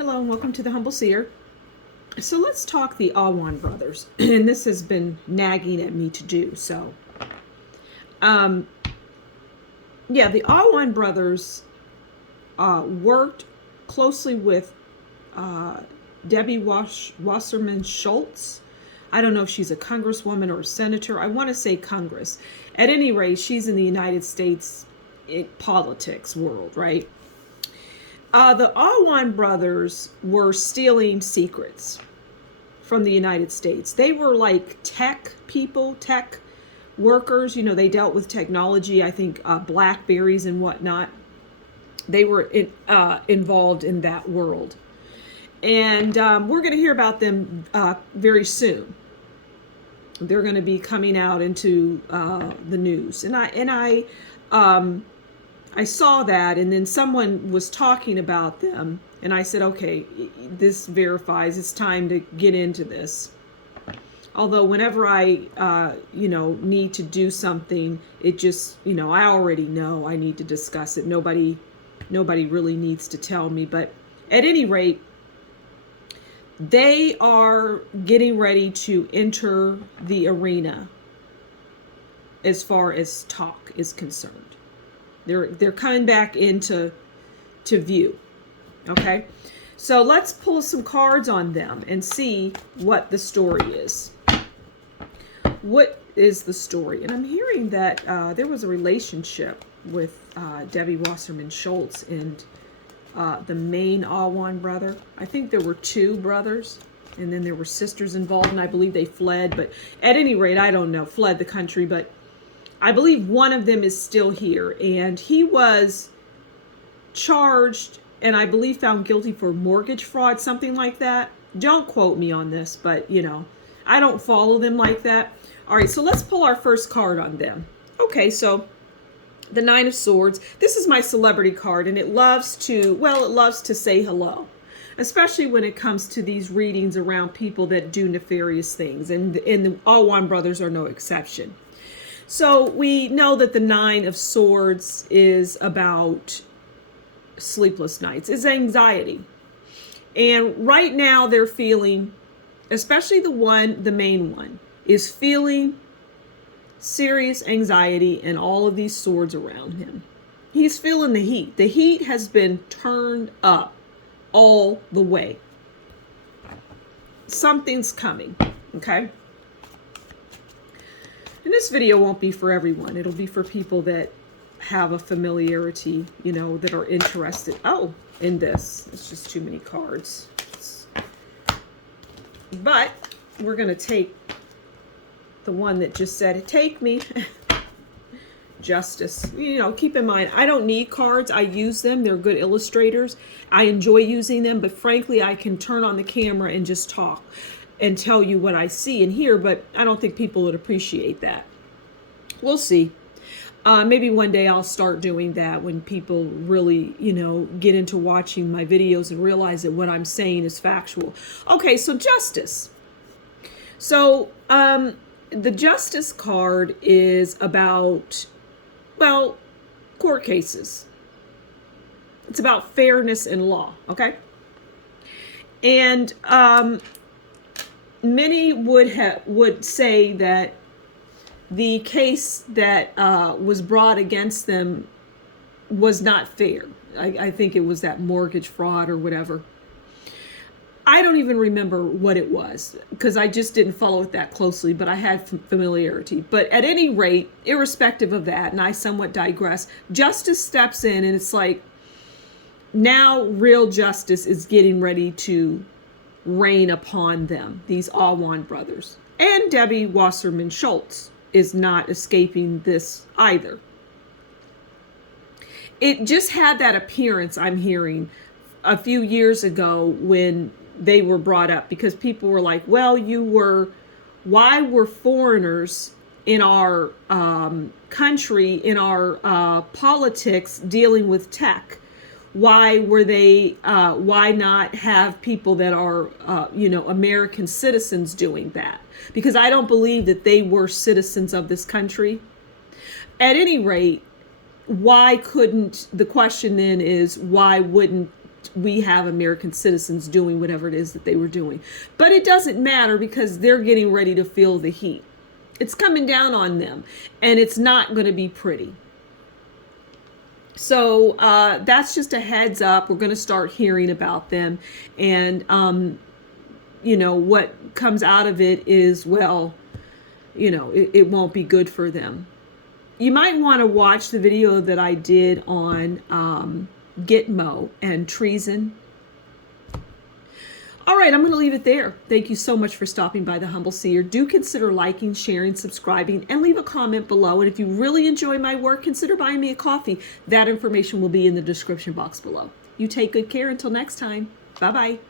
Hello and welcome to the Humble Seer. So let's talk the Awan brothers, and this has been nagging at me to do so. Um, the Awan brothers worked closely with Debbie Wasserman Schultz. I don't know if she's a congresswoman or a senator. I want to say Congress. At any rate, she's in the United States politics world, right? The Awan brothers were stealing secrets from the United States. They were like tech people, tech workers. You know, they dealt with technology, I think Blackberries and whatnot. They were involved in that world. And we're going to hear about them very soon. They're going to be coming out into the news. And I saw that, and then someone was talking about them, and I said, okay, this verifies it's time to get into this. Although whenever I, need to do something, it just, I already know I need to discuss it. Nobody really needs to tell me. But at any rate, they are getting ready to enter the arena as far as talk is concerned. They're coming back into view. Okay, so let's pull some cards on them and see what the story is. What is the story? And I'm hearing that there was a relationship with Debbie Wasserman Schultz and the main Awan brother. I think there were two brothers, and then there were sisters involved, and I believe they fled. But at any rate, I don't know, fled the country, but I believe one of them is still here, and he was charged and I believe found guilty for mortgage fraud, something like that. Don't quote me on this, but I don't follow them like that. All right, so let's pull our first card on them. Okay, so the Nine of Swords. This is my celebrity card, and it loves to say hello, especially when it comes to these readings around people that do nefarious things, and the Awan brothers are no exception. So we know that the Nine of Swords is about sleepless nights, is anxiety. And right now they're feeling, especially the main one, is feeling serious anxiety and all of these swords around him. He's feeling the heat. The heat has been turned up all the way. Something's coming, okay? And this video won't be for everyone. It'll be for people that have a familiarity, that are interested. Oh, in this. It's just too many cards. But we're going to take the one that just said, take me. Justice. Keep in mind, I don't need cards. I use them. They're good illustrators. I enjoy using them, but frankly, I can turn on the camera and just talk and tell you what I see and hear, but I don't think people would appreciate that. We'll see. Maybe one day I'll start doing that when people really, get into watching my videos and realize that what I'm saying is factual. Okay, so justice. So the justice card is about, court cases. It's about fairness in law, okay? And many would say that the case that was brought against them was not fair. I think it was that mortgage fraud or whatever. I don't even remember what it was because I just didn't follow it that closely, but I had familiarity. But at any rate, irrespective of that, and I somewhat digress, justice steps in, and it's like now real justice is getting ready to rain upon them, these Awan brothers. And Debbie Wasserman Schultz is not escaping this either. It just had that appearance, I'm hearing, a few years ago when they were brought up, because people were like, well, why were foreigners in our country, in our politics dealing with tech? Why not have people that are, American citizens doing that? Because I don't believe that they were citizens of this country. At any rate, the question then is, why wouldn't we have American citizens doing whatever it is that they were doing. But it doesn't matter because they're getting ready to feel the heat. It's coming down on them, and it's not going to be pretty. So that's just a heads up. We're going to start hearing about them. And, what comes out of it is, well, it won't be good for them. You might want to watch the video that I did on Gitmo and treason. All right, I'm going to leave it there. Thank you so much for stopping by the Humble Seer. Do consider liking, sharing, subscribing, and leave a comment below. And if you really enjoy my work, consider buying me a coffee. That information will be in the description box below. You take good care until next time. Bye-bye.